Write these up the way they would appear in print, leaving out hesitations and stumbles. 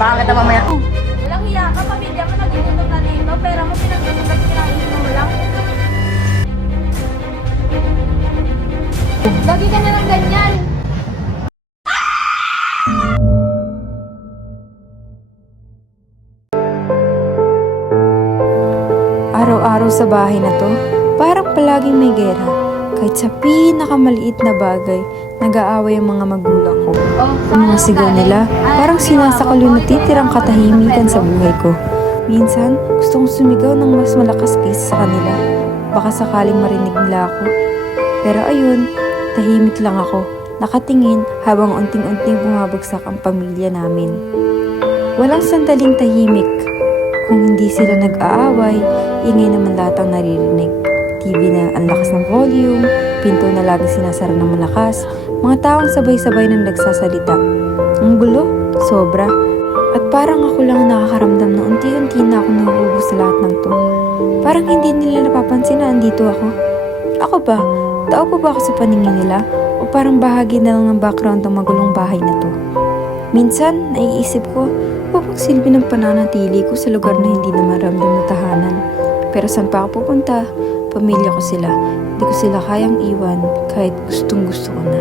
Baka kita mamaya. Walang hiya ka, pamilya mo nagtutulog na dito, pera mo pinagtutulog at kinakain mo lang. Lagi ka na lang ganyan. Araw-araw sa bahay na to, parang palaging may gera. Kahit sa pinakamaliit na bagay, nag-aaway ang mga magulang ko. Ang mga sigaw nila, parang sinasakal yung natitirang katahimikan sa buhay ko. Minsan, gusto kong sumigaw ng mas malakas kaysa sa kanila. Baka sakaling marinig nila ako. Pero ayun, tahimik lang ako, nakatingin habang unting-unting bumabagsak ang pamilya namin. Walang sandaling tahimik. Kung hindi sila nag-aaway, ingay naman lahat ang naririnig. TV na ang lakas ng volume, pinto na laging sinasara ng malakas, mga taong sabay-sabay na nagsasalita. Ang gulo, sobra. At parang ako lang nakakaramdam na unti-unti na ako nauubos sa lahat ng to. Parang hindi nila napapansin na andito ako. Ako ba? Tao pa ba ako sa paningin nila? O parang bahagi na lang ng background ng magulong bahay na to? Minsan, naiisip ko, upang silbi ng pananatili ko sa lugar na hindi na maramdam na tahanan. Pero saan pa ako pupunta? Pamilya ko sila. Hindi ko sila kayang iwan kahit gustong gusto ko na.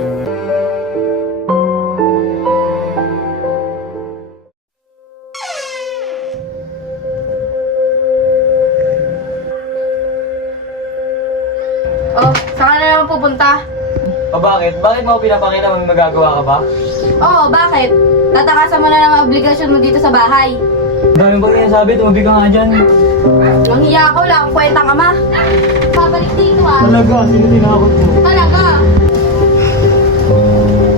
Oh, saan ka na naman pupunta? O bakit? Bakit mo pinapakita may magagawa ka ba? Oo, bakit? Tatakasan mo na ng obligasyon mo dito sa bahay. Dami bang sinasabi, tumabi ka nga dyan. Ang hiya ko, wala akong kwentang ama. Pabalik dito ah. Talaga, sino tinakot mo? Talaga.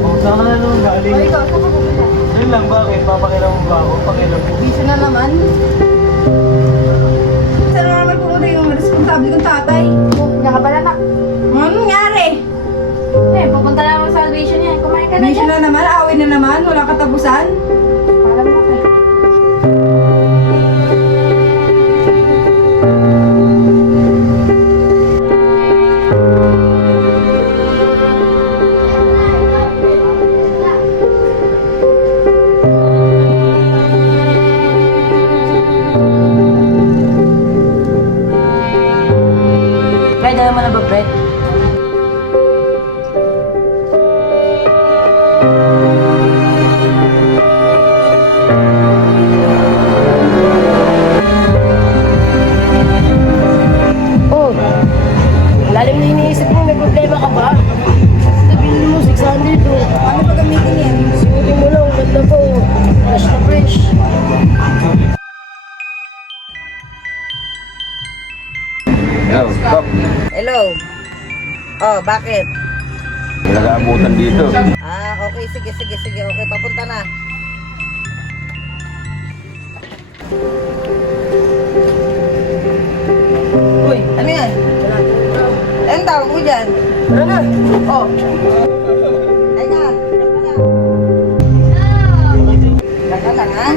O, saan ka na naman O galing? ikaw, saan ka pupunta? Yun lang, bakit? Papakiram mo ba ako? Pakiram mo. Busy na naman. Saan na naman pumunta yung responsable kong tatay? Diyan ka pala na. Ano nangyari? Eh, pupunta na naman sa salvation yan. Kumain ka na Mission dyan. na naman, away na naman, walang katapusan. Para mo kayo. Kaya dala mo na ba, Brett? Oh, lalim na iniisip mo, may problema ka ba? Sabihin mo, 600 oh. Ano pa gamitin yan? Suotin mo lang, ganda po. Fresh na fresh. Yo, stop. Hello. Oh, bakit? Nag-aabutan dito. Ah, okay. Sige. Okay, papunta na. Uy, ano yan? Anong tawag mo dyan? Tara na. Oh. Ay na. Teka lang, ha?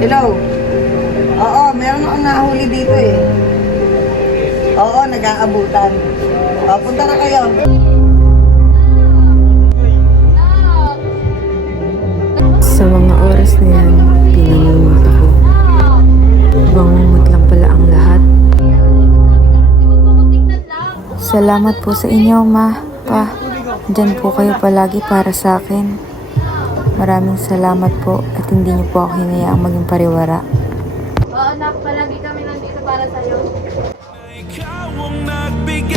Hello? Oo, meron akong nahuli dito eh. Oo, nag-aabutan. O, punta na kayo. Sa mga oras na yan, pinangungot ako. Bangungot lang pala ang lahat. Salamat po sa inyo, Ma, Pa. Diyan po kayo palagi para sa akin. Maraming salamat po at hindi niyo po ako hinayaang maging pariwara. Oo, anak, palagi kami nandito para sa'yo. Ikaw ang nagbigay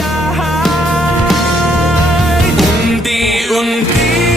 unti-unti